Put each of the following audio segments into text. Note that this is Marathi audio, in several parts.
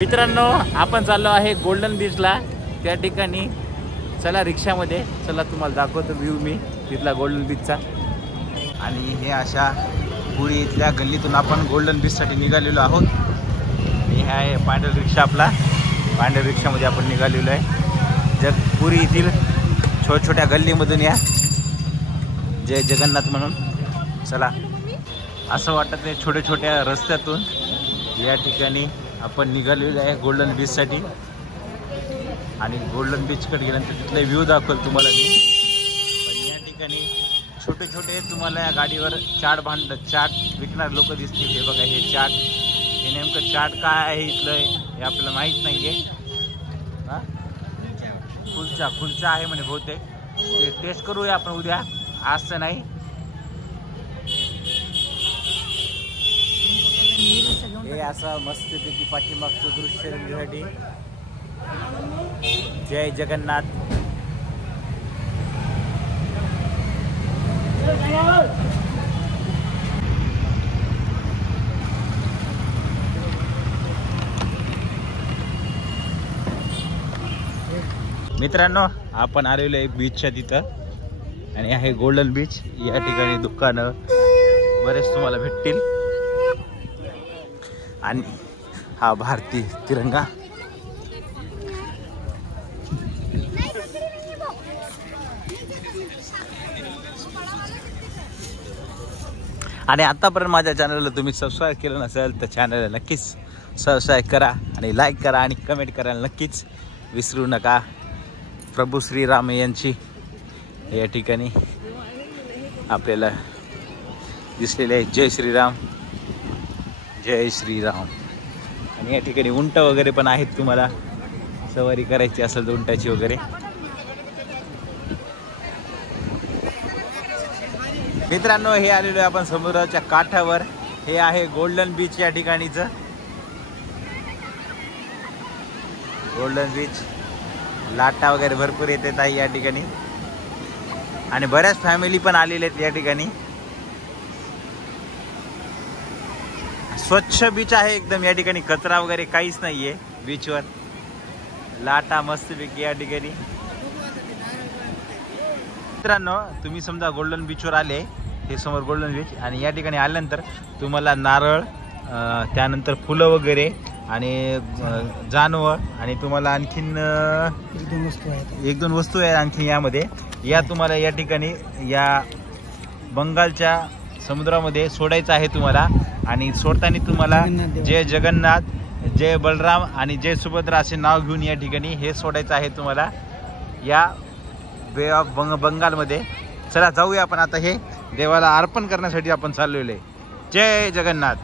मित्रांनो, आपण चाललो आहे गोल्डन बीचला. त्या ठिकाणी चला रिक्षामध्ये, चला तुम्हाला दाखवतो व्ह्यू मी तिथला गोल्डन बीचचा. आणि हे अशा पुरी इथल्या गल्लीतून आपण गोल्डन बीचसाठी निघालेलो आहोत. आणि हे आहे पांढरा रिक्षा आपला. पांढऱ्या रिक्षामध्ये आपण निघालेलो आहे पुरी येथील छोट्या छोट्या गल्लीमधून या जय जगन्नाथ म्हणून. चला, असं वाटत आहे छोट्या छोट्या रस्त्यातून या ठिकाणी आपण निघालेलो आहे गोल्डन बीचसाठी. आणि गोल्डन बीचकडे गेल्यानंतर तिथले व्ह्यू दाखवेल तुम्हाला मी. पण या ठिकाणी छोटे छोटे तुम्हाला या गाडीवर चाट विकणारे लोक दिसतील. हे बघा, हे चाट, हे नेमकं चाट काय आहे इथलं हे आपल्याला माहीत नाही आहे. हां, कुलचा आहे म्हणे बहुतेक. ते टेस्ट करूया आपण उद्या, आज तर नाही. हे असं मस्तपैकी पाठीमागचं दृश्य रंगीसाठी. जय जगन्नाथ. मित्रांनो, आपण आलेलो आहे बीचच्या तिथं. आणि आहे गोल्डन बीच. या ठिकाणी दुकानं बरेच तुम्हाला भेटतील. आणि हा भारतीय तिरंगा. आणि आतापर्यंत माझ्या चॅनलला तुम्ही सबस्क्राईब केलं नसेल तर चॅनलला नक्कीच सबस्क्राईब करा आणि लाईक करा आणि कमेंट करायला नक्कीच विसरू नका. प्रभू श्रीराम यांची या ठिकाणी आपल्याला दिसलेले आहे. जय श्रीराम, जय श्रीराम. आणि या ठिकाणी उंट वगैरे पण आहेत. तुम्हाला सवारी करायची असेल तर उंटाची वगैरे. मित्रांनो, हे आलेलो आहे आपण समुद्राच्या काठावर. हे आहे गोल्डन बीच या ठिकाणीचं. गोल्डन बीच, लाटा वगैरे भरपूर येतात आहे या ठिकाणी. आणि बऱ्याच फॅमिली पण आलेल्या आहेत या ठिकाणी. स्वच्छ बीच आहे एकदम. या ठिकाणी कचरा वगैरे काहीच नाहीये बीचवर. लाटा मस्तपैकी या ठिकाणी. मित्रांनो, तुम्ही समजा गोल्डन बीचवर आले, हे समोर गोल्डन बीच. आणि या ठिकाणी आल्यानंतर तुम्हाला नारळ, त्यानंतर फुलं वगैरे आणि जानवर आणि तुम्हाला आणखीन एक दोन वस्तू आहेत आणखीन यामध्ये. या तुम्हाला या ठिकाणी या बंगालच्या समुद्रामध्ये सोडायचं आहे तुम्हाला. आणि सोडताना तुम्हाला जय जगन्नाथ, जय बलराम आणि जय सुभद्रा असे नाव घेऊन या ठिकाणी हे सोडायचं आहे तुम्हाला या बे ऑफ बंगालमध्ये. चला जाऊया आपण आता. हे देवाला अर्पण करण्यासाठी आपण चाललेलो आहे. जय जगन्नाथ.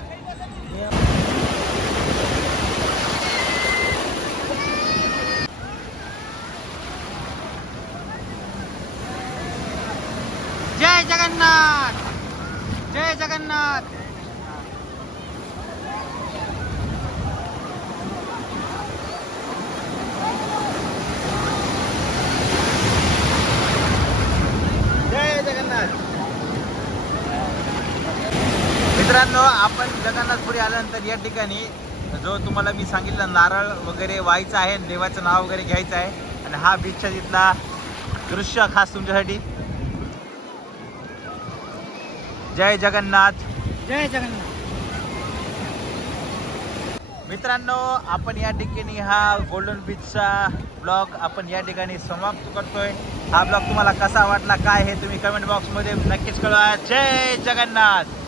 जय जगन्नाथ, जय जगन्नाथ. जय जगन्नाथ. मित्रांनो, आपण जगन्नाथपुरी आल्यानंतर या ठिकाणी जो तुम्हाला मी सांगितलं नारळ वगैरे व्हायचं आहे, देवाचं नाव वगैरे घ्यायचं आहे. आणि हा बीचच्या तिथला दृश्य खास तुमच्यासाठी. जय जगन्नाथ, जय जगन्नाथ. मित्रांनो, आपण या ठिकाणी हा गोल्डन बीचचा ब्लॉग आपण या ठिकाणी समाप्त करतोय. हा ब्लॉग तुम्हाला कसा वाटला काय हे तुम्ही कमेंट बॉक्समध्ये नक्कीच कळवा. जय जगन्नाथ.